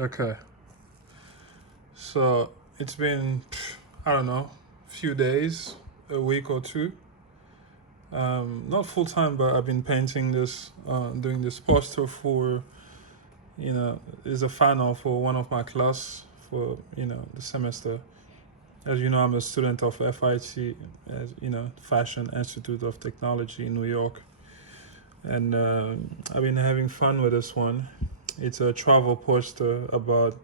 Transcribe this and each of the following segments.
Okay. So it's been, I don't know, few days, a week or two. Not full time, but I've been painting this, doing this poster for, is a final for one of my class for, the semester. As you know, I'm a student of FIT, as Fashion Institute of Technology in New York, and I've been having fun with this one. It's a travel poster about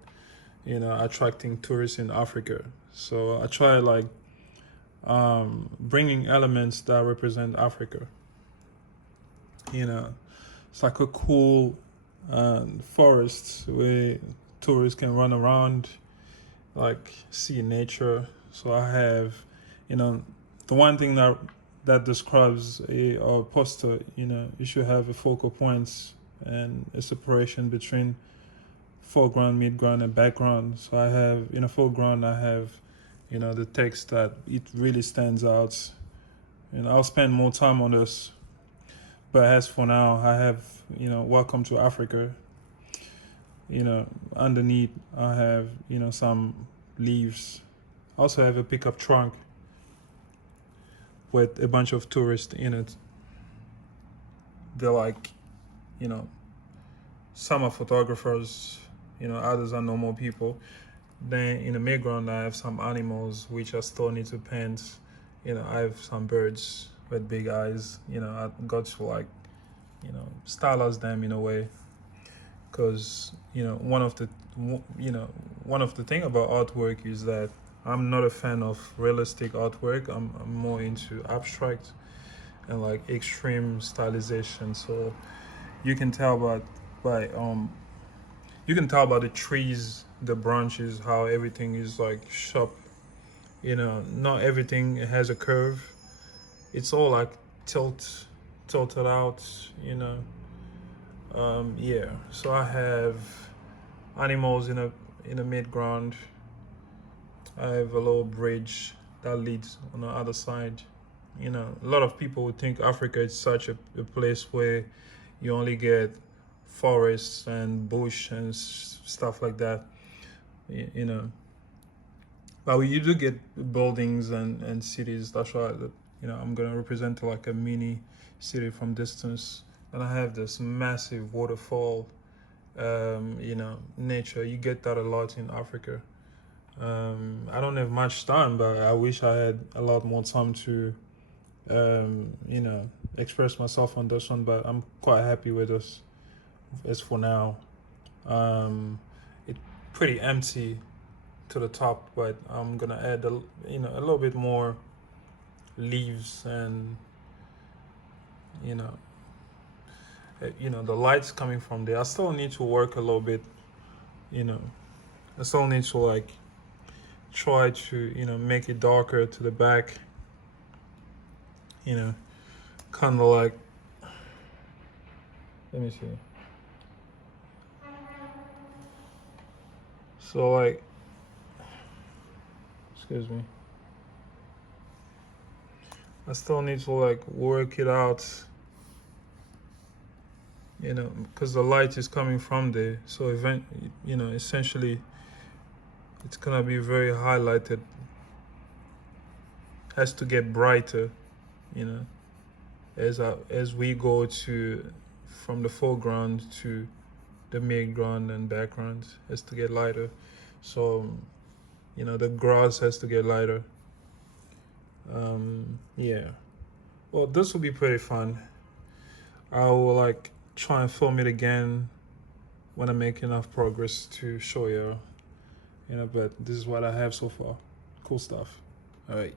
attracting tourists in Africa. So I try like bringing elements that represent Africa. You know, it's like a cool forest where tourists can run around, like see nature. So I have, you know, the one thing that describes a poster. You should have a focal points and a separation between foreground, midground, and background. So I have in a foreground, I have, the text that it really stands out. And I'll spend more time on this. But as for now, I have, welcome to Africa. Underneath, I have, some leaves. I also have a pickup trunk with a bunch of tourists in it. They're like, you know, some are photographers, others are normal people. Then in the midground, I have some animals which I still need to paint. I have some birds with big eyes. I got to like, stylize them in a way, because one of the thing about artwork is that I'm not a fan of realistic artwork. I'm more into abstract and like extreme stylization. So you can tell by you can tell by the trees, the branches, how everything is like sharp. Not everything has a curve. It's all like tilted out. Yeah. So I have animals in a midground. I have a little bridge that leads on the other side. A lot of people would think Africa is such a place where you only get forests and bush and stuff like that. You know, but you do get buildings and cities. That's why I'm gonna represent like a mini city from distance. And I have this massive waterfall. Nature. You get that a lot in Africa. I don't have much time, but I wish I had a lot more time to, express myself on this one. But I'm quite happy with this as for now. It's pretty empty to the top, but I'm gonna add a little bit more leaves and you know the lights coming from there. I still need to work a little bit. You know, I still need to like try to make it darker to the back. Kind of like, let me see. So like, excuse me. I still need to like work it out. Because the light is coming from there. So essentially, it's gonna be very highlighted. Has to get brighter. You know, as we go to from the foreground to the midground and background, has to get lighter. So the grass has to get lighter. Yeah. Well, this will be pretty fun. I will like try and film it again when I make enough progress to show you. But this is what I have so far. Cool stuff. All right.